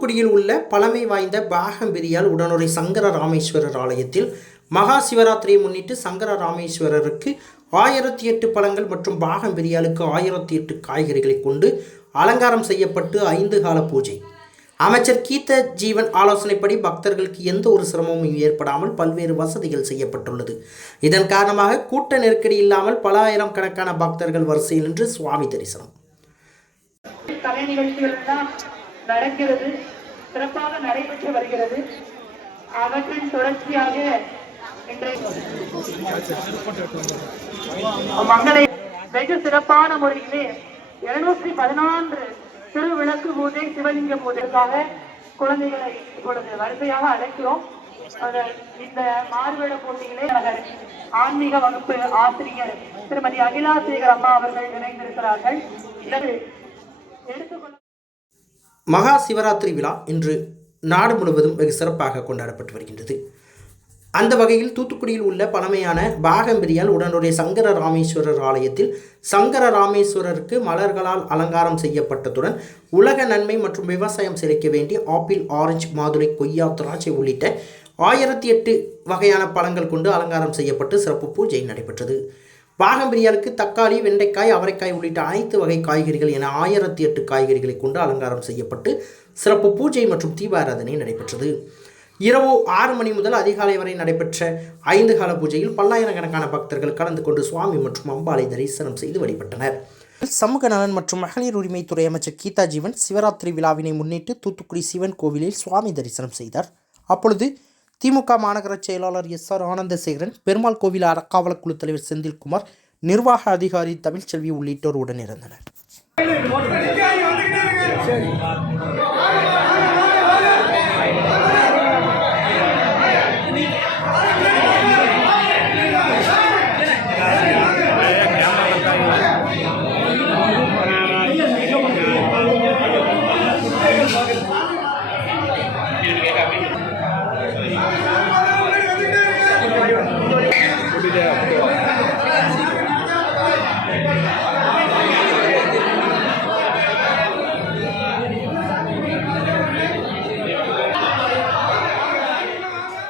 தூத்துக்குடியில் உள்ள பழமை வாய்ந்த பாகம்பிரியால் உடனுறை சங்கர ராமேஸ்வரர் ஆலயத்தில் மகா சிவராத்திரியை முன்னிட்டு சங்கர ராமேஸ்வரருக்கு 1008 பழங்கள் மற்றும் பாகம்பிரியாலுக்கு 1008 காய்கறிகளை கொண்டு அலங்காரம் செய்யப்பட்டு 5 கால பூஜை. அமைச்சர் கீத ஜீவன் ஆலோசனைப்படி பக்தர்களுக்கு எந்த ஒரு சிரமமும் ஏற்படாமல் பல்வேறு வசதிகள் செய்யப்பட்டுள்ளது. இதன் காரணமாக கூட்ட நெருக்கடி இல்லாமல் பல ஆயிரம் கணக்கான பக்தர்கள் வரிசையில் நின்று சுவாமி தரிசனம். கலை நிகழ்ச்சிகள் எல்லாம் நடக்கிறது, சிறப்பாக நடைபெற்று வருகிறது. அவற்றின் தொடர்ச்சியாக மங்களை வெகு சிறப்பான முறையிலே 214 திருவிளக்கு பூஜை, சிவலிங்க பூஜைக்காக குழந்தைகளை இப்பொழுது வரிசையாக அழைக்கிறோம். இந்த மாறுவேட போட்டியிலே ஆன்மீக வகுப்பு ஆசிரியர் திருமதி அகிலா சேகர் அம்மா அவர்கள் இணைந்திருக்கிறார்கள். மகா சிவராத்திரி விழா இன்று நாடு முழுவதும் வெகு சிறப்பாக கொண்டாடப்பட்டு வருகின்றது. அந்த வகையில் தூத்துக்குடியில் உள்ள பழமையான பாகம்பிரியால் உடனுடைய சங்கர ராமேஸ்வரர் ஆலயத்தில் சங்கர ராமேஸ்வரருக்கு மலர்களால் அலங்காரம் செய்யப்பட்டதுடன் உலக நன்மை மற்றும் விவசாயம் செழிக்க வேண்டிய ஆப்பிள், ஆரஞ்சு, மாதுளை, கொய்யா, திராட்சை உள்ளிட்ட 1008 வகையான பழங்கள் கொண்டு அலங்காரம் செய்யப்பட்டு சிறப்பு பூஜை நடைபெற்றது. பாகம்பிரியாலுக்கு தக்காளி, வெண்டைக்காய், அவரைக்காய் உள்ளிட்ட அனைத்து வகை காய்கறிகள் என 1008 காய்கறிகளை கொண்டு அலங்காரம் செய்யப்பட்டு சிறப்பு பூஜை மற்றும் தீபாராதனை நடைபெற்றது. இரவு 6 மணி முதல் அதிகாலை வரை நடைபெற்ற 5 கால பூஜையில் பல்லாயிரக்கணக்கான பக்தர்கள் கலந்து கொண்டு சுவாமி மற்றும் அம்பாளை தரிசனம் செய்து வழிபட்டனர். சமூக நலன் மற்றும் மகளிர் உரிமைத்துறை அமைச்சர் கீதா ஜீவன் சிவராத்திரி விழாவினை முன்னிட்டு தூத்துக்குடி சிவன் கோவிலில் சுவாமி தரிசனம் செய்தார். அப்பொழுது திமுக மாநகர செயலாளர் SR ஆனந்தசேகரன், பெருமாள் கோவில் அறக்காவலர் குழு தலைவர் செந்தில்குமார், நிர்வாக அதிகாரி தமிழ்ச்செல்வி உள்ளிட்டோர் உடன் இருந்தனர்.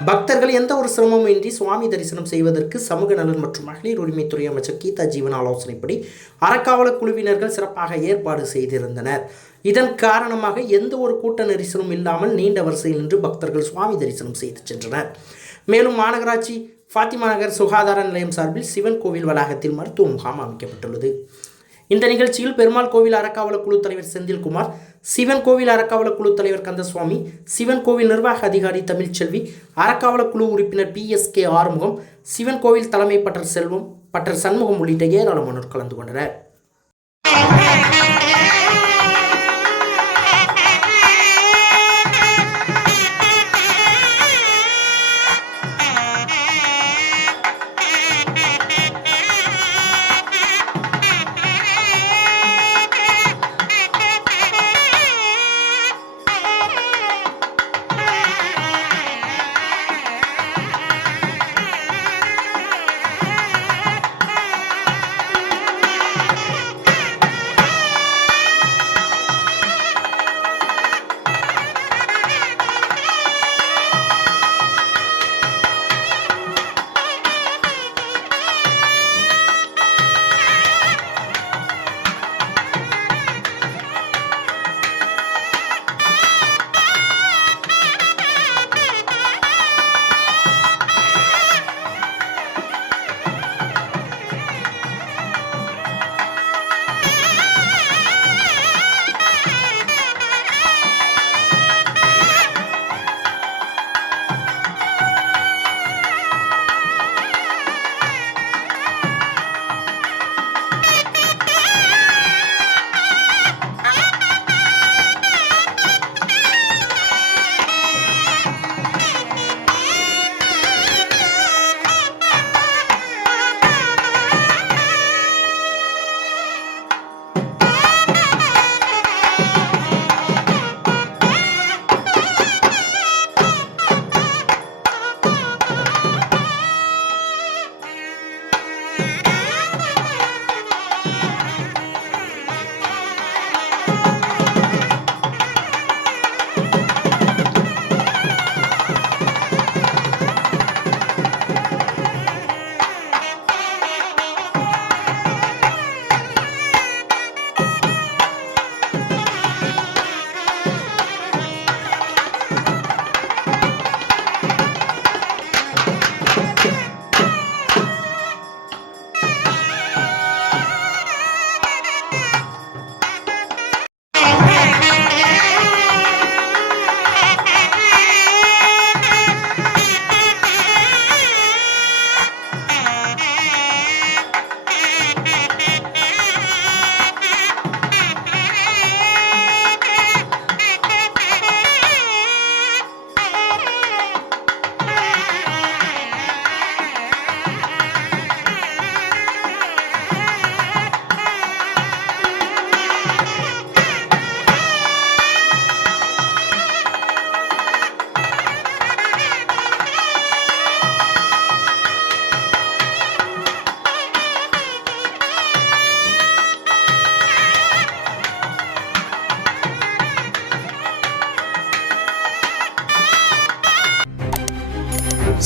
பக்தர்கள் எந்த ஒரு சிரமமும் இன்றி சுவாமி தரிசனம் செய்வதற்கு சமூக நலன் மற்றும் மகளிர் உரிமைத்துறை அமைச்சர் கீதா ஜீவன் ஆலோசனைப்படி அறக்காவலர் குழுவினர்கள் சிறப்பாக ஏற்பாடு செய்திருந்தனர். இதன் காரணமாக எந்த ஒரு கூட்ட நெரிசலும் இல்லாமல் நீண்ட வரிசையில் நின்று பக்தர்கள் சுவாமி தரிசனம் செய்து சென்றனர். மேலும் மாநகராட்சி ஃபாத்திமா நகர் சுகாதார நிலையம் சார்பில் சிவன் கோவில் வளாகத்தில் மருத்துவ முகாம் அமைக்கப்பட்டுள்ளது. இந்த நிகழ்ச்சியில் பெருமாள் கோவில் அறக்காவலர் குழு தலைவர் செந்தில்குமார், சிவன் கோவில் அறக்காவலர் குழு தலைவர் கந்தசுவாமி, சிவன் கோவில் நிர்வாக அதிகாரி தமிழ்ச்செல்வி, அறக்காவலர் குழு உறுப்பினர் PSK ஆறுமுகம், சிவன் கோவில் தலைமை பட்டர் செல்வம், பட்டர் சண்முகம் உள்ளிட்ட ஏராளமானோர் கலந்து கொண்டனர்.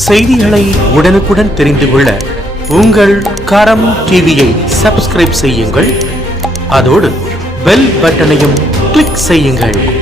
செய்திகளை உடனுக்குடன் தெரிந்து கொள்ள உங்கள் கரம் டிவியை சப்ஸ்கிரைப் செய்யுங்கள். அதோடு பெல் பட்டனையும் கிளிக் செய்யுங்கள்.